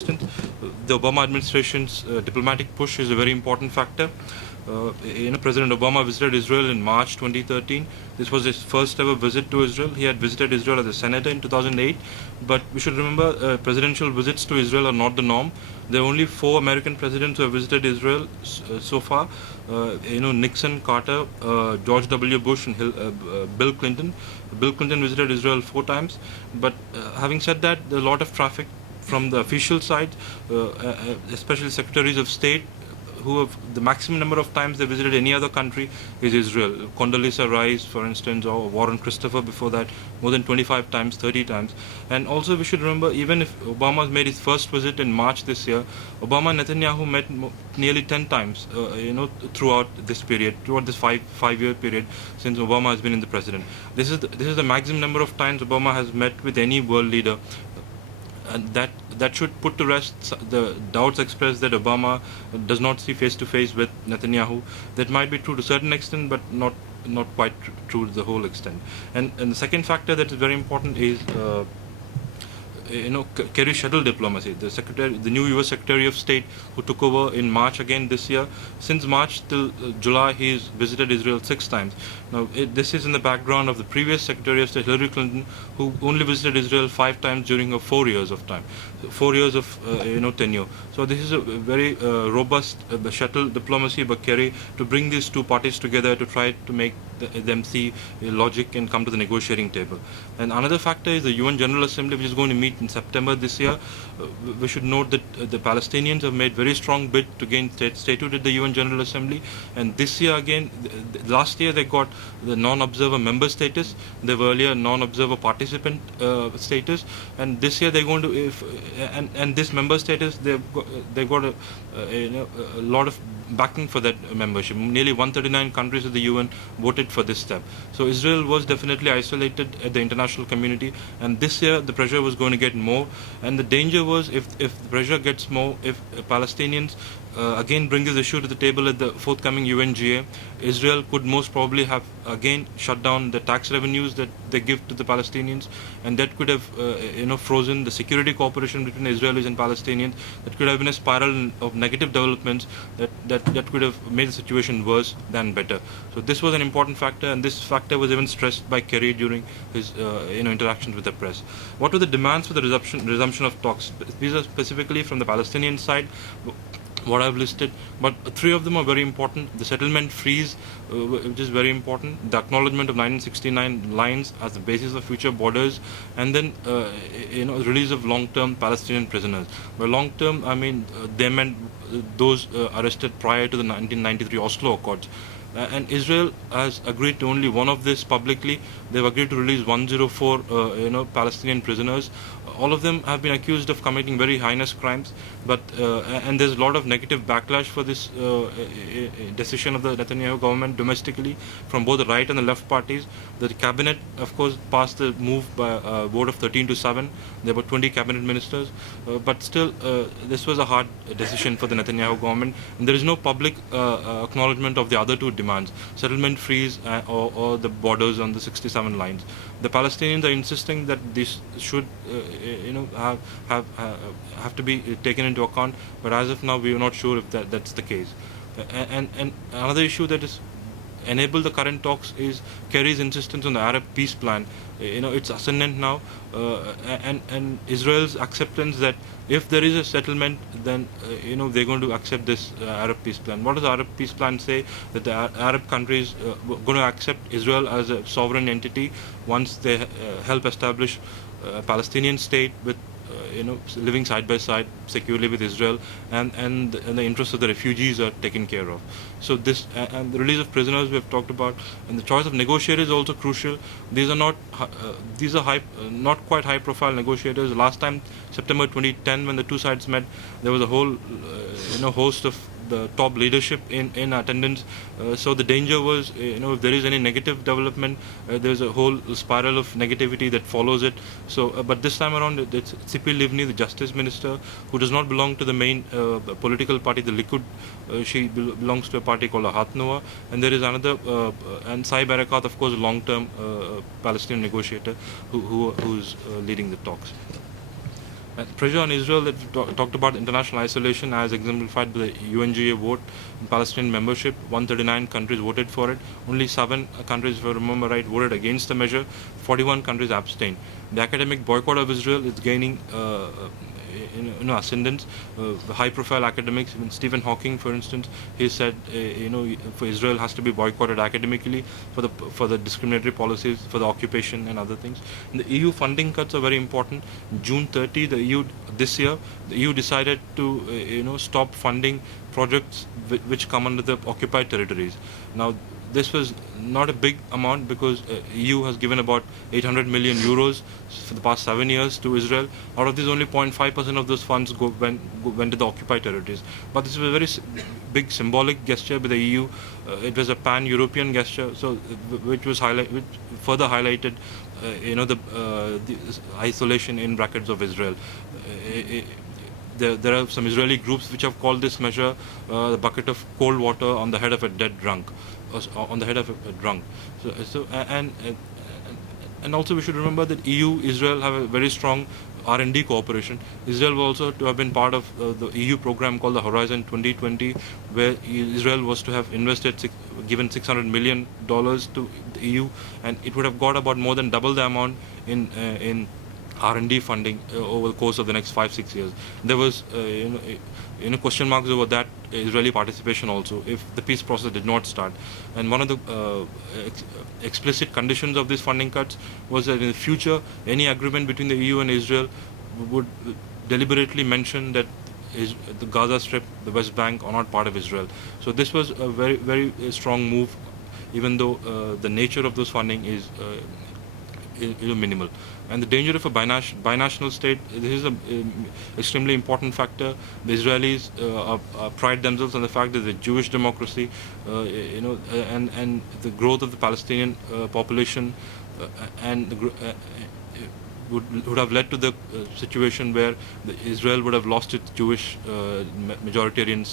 The Obama administration's diplomatic push is a very important factor. President Obama visited Israel in March 2013. This was his first ever visit to Israel. He had visited Israel as a senator in 2008. But we should remember, presidential visits to Israel are not the norm. There are only 4 American presidents who have visited Israel so far. Nixon, Carter, George W. Bush, and Bill Clinton. Bill Clinton visited Israel 4 times. But having said that, there's a lot of traffic from the official side, especially secretaries of state, who have the maximum number of times they visited any other country is Israel. Condoleezza Rice, for instance, or Warren Christopher before that, more than 25 times, 30 times. And also we should remember, even if Obama made his first visit in March this year, Obama and Netanyahu met nearly 10 times, throughout this period, throughout this five-year period since Obama has been in the president. This is the maximum number of times Obama has met with any world leader. And that should put to rest the doubts expressed that Obama does not see face to face with Netanyahu. That might be true to a certain extent, but not quite true to the whole extent. And the second factor that is very important is Kerry shuttle diplomacy. The new U.S. Secretary of State, who took over in March again this year, since March till July, he's visited Israel 6 times. Now, this is in the background of the previous Secretary of State, Hillary Clinton, who only visited Israel 5 times during her 4 years of time, 4 years of tenure. So this is a very robust shuttle diplomacy by Kerry to bring these two parties together to try to make them see logic and come to the negotiating table. And another factor is the UN General Assembly, which is going to meet in September this year. We should note that the Palestinians have made very strong bid to gain statehood at the UN General Assembly, and this year again, last year they got the non-observer member status. They were earlier non-observer participant status, and this year they're going to, and this member status, they got a lot of backing for that membership. Nearly 139 countries of the UN voted for this step. So Israel was definitely isolated at the international community, and this year the pressure was going to get more. And the danger was, if the pressure gets more, if Palestinians again bring this issue to the table at the forthcoming UNGA, Israel could most probably have again shut down the tax revenues that they give to the Palestinians, and that could have frozen the security cooperation between Israelis and Palestinians. That could have been a spiral of negative developments that could have made the situation worse than better. So this was an important factor, and this factor was even stressed by Kerry during his interactions with the press. What were the demands for the resumption of talks? These are specifically from the Palestinian side, what I've listed, but 3 of them are very important. The settlement freeze, which is very important, the acknowledgement of 1969 lines as the basis of future borders, and then release of long-term Palestinian prisoners. By long-term, I mean they meant those arrested prior to the 1993 Oslo Accords. And Israel has agreed to only one of this publicly. They've agreed to release 104 Palestinian prisoners. All of them have been accused of committing very heinous crimes, but and there's a lot of negative backlash for this decision of the Netanyahu government domestically from both the right and the left parties. The cabinet, of course, passed the move by a vote of 13-7. There were 20 cabinet ministers, but still this was a hard decision for the Netanyahu government, and there is no public acknowledgement of the other 2 demands: settlement freeze or the borders on the 67 lines. The Palestinians are insisting that this should have to be taken into account, but as of now we are not sure if that's the case. And another issue that is enable the current talks is Kerry's insistence on the Arab peace plan. It's ascendant now, and Israel's acceptance that if there is a settlement, then they're going to accept this Arab peace plan. What does the Arab peace plan say? That the Arab countries going to accept Israel as a sovereign entity once they help establish a Palestinian state with living side by side securely with Israel, and the interests of the refugees are taken care of. So this and the release of prisoners we have talked about, and the choice of negotiators is also crucial. These are not not quite high profile negotiators. Last time, September 2010, when the 2 sides met, there was a whole host of the top leadership in attendance. So the danger was, if there is any negative development, there's a whole spiral of negativity that follows it. So, but this time around, it's Tzipi Livni, the Justice Minister, who does not belong to the main political party, the Likud. She belongs to a party called Ahat Noah, and there is another, and Saib Erekat, of course, a long-term Palestinian negotiator who's leading the talks. Pressure on Israel that we talked about international isolation as exemplified by the UNGA vote in Palestinian membership. 139 countries voted for it. Only 7 countries, if I remember right, voted against the measure. 41 countries abstained. The academic boycott of Israel is gaining ascendance. High-profile academics, even Stephen Hawking, for instance, he said, for Israel has to be boycotted academically for the discriminatory policies, for the occupation and other things. And the EU funding cuts are very important. June 30, the EU decided to stop funding projects which come under the occupied territories. Now, this was not a big amount because EU has given about 800 million euros for the past 7 years to Israel. Out of this, only 0.5% of those funds went to the occupied territories. But this was a very big symbolic gesture by the EU. It was a pan-European gesture, so which further highlighted, the isolation in brackets of Israel. There are some Israeli groups which have called this measure the bucket of cold water on the head of a dead drunk, on the head of a drunk. And also we should remember that EU Israel have a very strong R&D cooperation. Israel was also to have been part of the EU program called the Horizon 2020, where Israel was to have given $600 million to the EU, and it would have got about more than double the amount in R&D funding over the course of the next 5-6 years. There was question marks over that Israeli participation also if the peace process did not start. And one of the explicit conditions of these funding cuts was that in the future any agreement between the EU and Israel would deliberately mention that the Gaza Strip, the West Bank are not part of Israel. So this was a very, very strong move, even though the nature of those funding is minimal. And the danger of a binational state, this is an extremely important factor. The Israelis pride themselves on the fact that the Jewish democracy, and the growth of the Palestinian population, would have led to the situation where Israel would have lost its Jewish majoritarian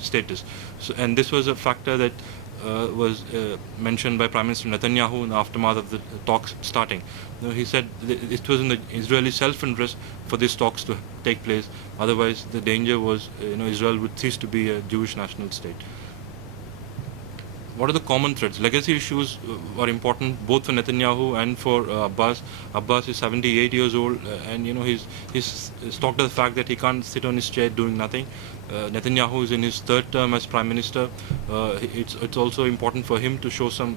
status. So, and this was a factor that was mentioned by Prime Minister Netanyahu in the aftermath of the talks starting. He said it was in the Israeli self-interest for these talks to take place. Otherwise, the danger was Israel would cease to be a Jewish national state. What are the common threads? Legacy issues are important both for Netanyahu and for Abbas. Abbas is 78 years old, and he's talked to the fact that he can't sit on his chair doing nothing. Netanyahu is in his third term as prime minister. It's also important for him to show some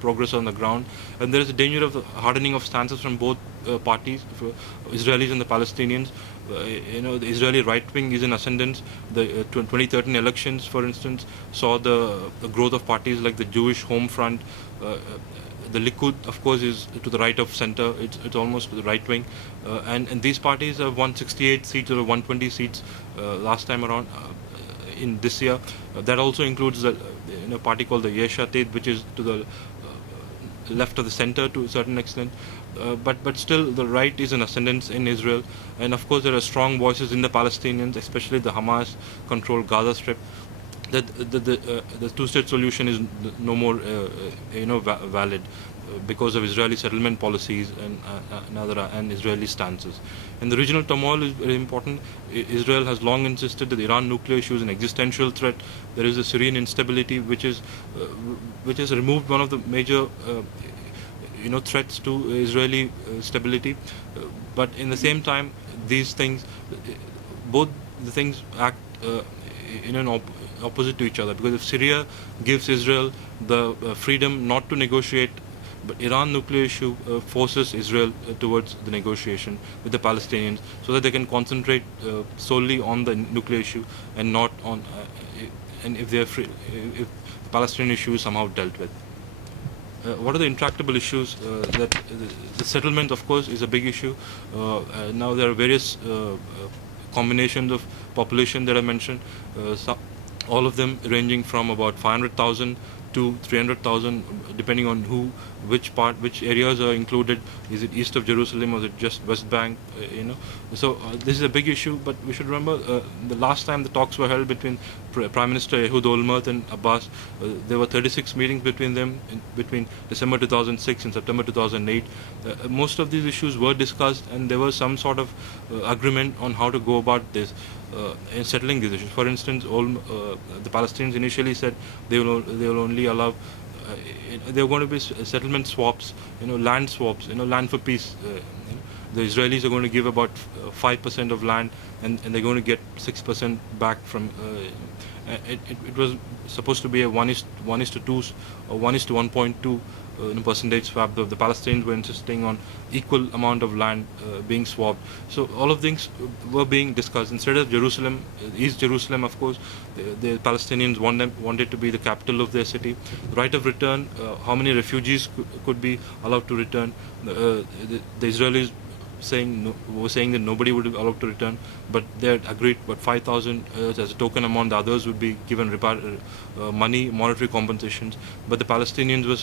progress on the ground. And there is a danger of the hardening of stances from both parties, for Israelis and the Palestinians. The Israeli right wing is in ascendance. The 2013 elections, for instance, saw the growth of parties like the Jewish Home Front. The Likud, of course, is to the right of center. It's almost to the right wing, and these parties have won 68 seats or 120 seats last time around in this year. That also includes a party called the Yesh Atid, which is to the left of the center to a certain extent. But still, the right is in ascendance in Israel, and of course there are strong voices in the Palestinians, especially the Hamas-controlled Gaza Strip, that the two-state solution is no more valid because of Israeli settlement policies and Israeli stances. And the regional turmoil is very important. Israel has long insisted that the Iran nuclear issue is an existential threat. There is the Syrian instability, which has removed one of the major threats to Israeli stability. But in the same time, these things, both the things act opposite to each other, because if Syria gives Israel the freedom not to negotiate, but Iran nuclear issue forces Israel towards the negotiation with the Palestinians so that they can concentrate solely on the nuclear issue and not on and if the Palestinian issue is somehow dealt with. What are the intractable issues? That the settlement, of course, is a big issue. Now there are various combinations of population that I mentioned, all of them ranging from about 500,000 to 300,000, depending on which areas are included. Is it east of Jerusalem or is it just West Bank? So this is a big issue, but we should remember the last time the talks were held between Prime Minister Ehud Olmert and Abbas, there were 36 meetings between them between December 2006 and September 2008. Most of these issues were discussed, and there was some sort of agreement on how to go about this in settling these issues. For instance, the Palestinians initially said they will only allow there were going to be settlement swaps, land swaps, land for peace. The Israelis are going to give about 5% of land, and they're going to get 6% back from. It was supposed to be a 1:2 or 1:1.2 percentage swap. The Palestinians were insisting on equal amount of land being swapped. So all of things were being discussed. Instead of Jerusalem, East Jerusalem, of course, the Palestinians wanted to be the capital of their city. The right of return, how many refugees could be allowed to return. The Israelis were saying that nobody would be allowed to return, but they had agreed. But 5,000 as a token amount, the others would be given money, monetary compensations. But the Palestinians were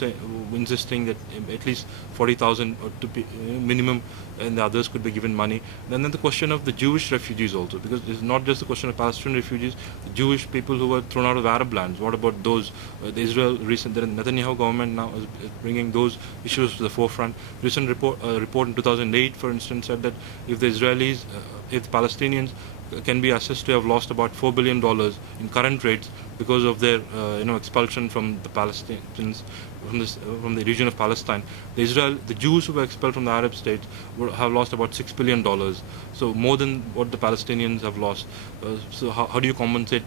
insisting that at least 40,000 to be minimum, and the others could be given money. And then the question of the Jewish refugees also, because it's not just the question of Palestinian refugees, the Jewish people who were thrown out of Arab lands. What about those? The Netanyahu government now is bringing those issues to the forefront. Recent report in 2008, for instance, said that if the Israelis, if the Palestinians can be assessed to have lost about $4 billion in current rates because of their expulsion from the Palestinians from the region of Palestine. The Jews who were expelled from the Arab states would have lost about $6 billion, so more than what the Palestinians have lost. So how do you compensate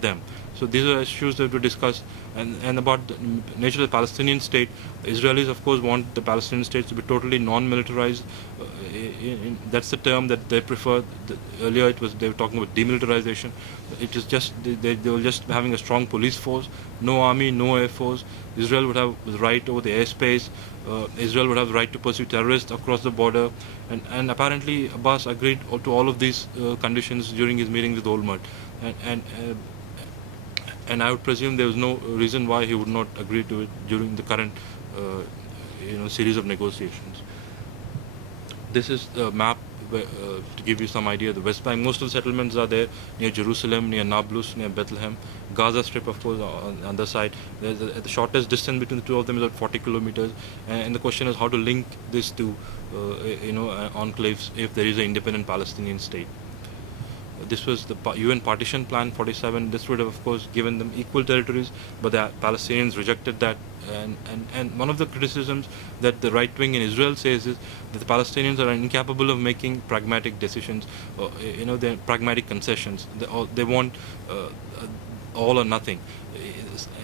them? So these are issues that we discussed, and about the nature of the Palestinian state. The Israelis, of course, want the Palestinian state to be totally non-militarized. That's the term that they prefer. Earlier, they were talking about demilitarization. It is just they were just having a strong police force, no army, no air force. Israel would have the right over the airspace. Israel would have the right to pursue terrorists across the border, and apparently Abbas agreed to all of these conditions during his meeting with Olmert, and I would presume there was no reason why he would not agree to it during the current series of negotiations. This is the map to give you some idea. The West Bank, most of the settlements are there near Jerusalem, near Nablus, near Bethlehem. Gaza Strip, of course, on the other side. The shortest distance between the two of them is about 40 kilometers. And the question is how to link this to, enclaves if there is an independent Palestinian state. This was the UN Partition Plan 47. This would have, of course, given them equal territories, but the Palestinians rejected that. And one of the criticisms that the right wing in Israel says is that the Palestinians are incapable of making pragmatic decisions, they're pragmatic concessions. They want all or nothing.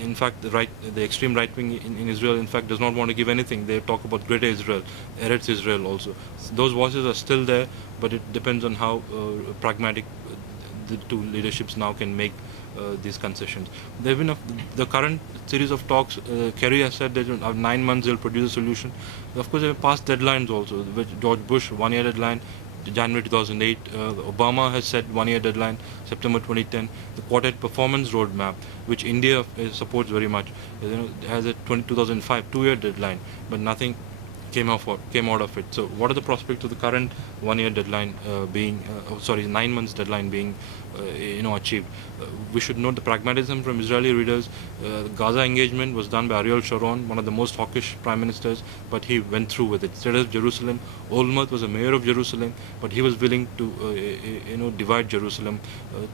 In fact, the extreme right wing in Israel, in fact, does not want to give anything. They talk about Greater Israel, Eretz Israel also. Those voices are still there, but it depends on how pragmatic the two leaderships now can make these concessions. There have been the current series of talks. Kerry has said that in 9 months they'll produce a solution. Of course, there have passed deadlines also. With George Bush, 1 year deadline, January 2008. Obama has said 1 year deadline, September 2010. The Quartet Performance Roadmap, which India supports very much, has a 2005 2-year deadline, but nothing came out of it. So what are the prospects of the current 1 year deadline 9 months deadline being achieved? We should note the pragmatism from Israeli leaders. Gaza engagement was done by Ariel Sharon, one of the most hawkish prime ministers, but he went through with it. Instead of Jerusalem, Olmert was a mayor of Jerusalem, but he was willing to divide Jerusalem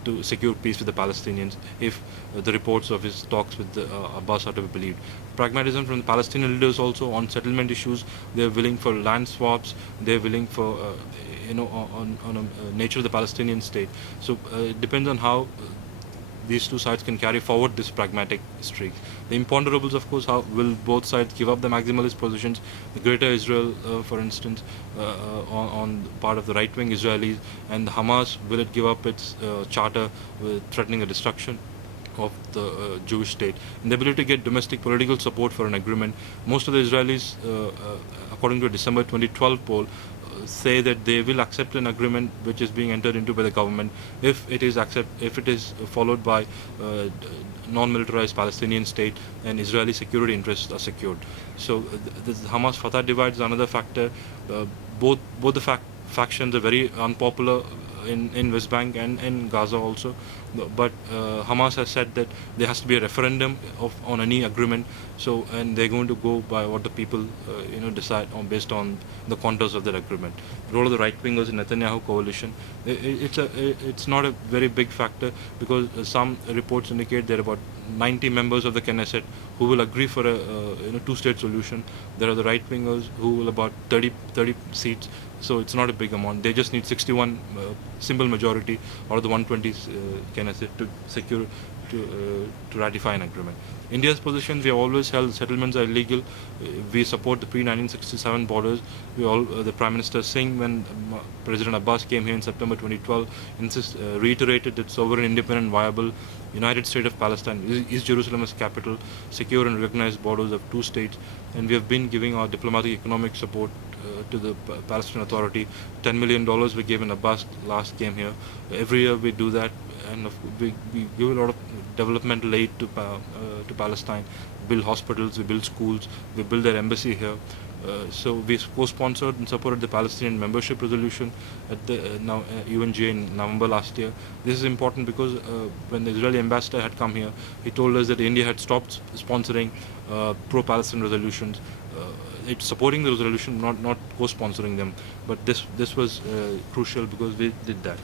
to secure peace with the Palestinians if the reports of his talks with Abbas are to be believed. Pragmatism from the Palestinian leaders also on settlement issues. They're willing for land swaps. They're willing for on a nature of the Palestinian state. So it depends on how these two sides can carry forward this pragmatic streak. The imponderables, of course, how will both sides give up the maximalist positions? The Greater Israel, for instance, on part of the right-wing Israelis, and Hamas, will it give up its charter threatening the destruction of the Jewish state? And the ability to get domestic political support for an agreement. Most of the Israelis, according to a December 2012 poll, say that they will accept an agreement which is being entered into by the government if it is followed by non-militarized Palestinian state and Israeli security interests are secured. So the Hamas-Fatah divide is another factor. Both the factions are very unpopular in West Bank and in Gaza also. But Hamas has said that there has to be a referendum on any agreement. So, and they're going to go by what the people decide on based on the contours of that agreement. The role of the right wingers in Netanyahu coalition, it's not a very big factor, because some reports indicate there are about 90 members of the Knesset who will agree for a two-state solution. There are the right wingers who will about 30 seats. So it's not a big amount. They just need 61 simple majority out of the 120 Knesset to secure to ratify an agreement. India's position: we have always held settlements are illegal. We support the pre-1967 borders. The Prime Minister Singh, when President Abbas came here in September 2012, reiterated that sovereign, independent, viable United State of Palestine is Jerusalem as capital, secure and recognized borders of two states, and we have been giving our diplomatic, economic support to the Palestinian Authority. $10 million we gave when Abbas last came here. Every year we do that, and we give a lot of developmental aid to Palestine. We build hospitals, we build schools, we build their embassy here. So we co-sponsored and supported the Palestinian membership resolution at the UNGA in November last year. This is important because when the Israeli ambassador had come here, he told us that India had stopped sponsoring pro-Palestine resolutions. It's supporting the resolution, not co-sponsoring them. But this was crucial because we did that.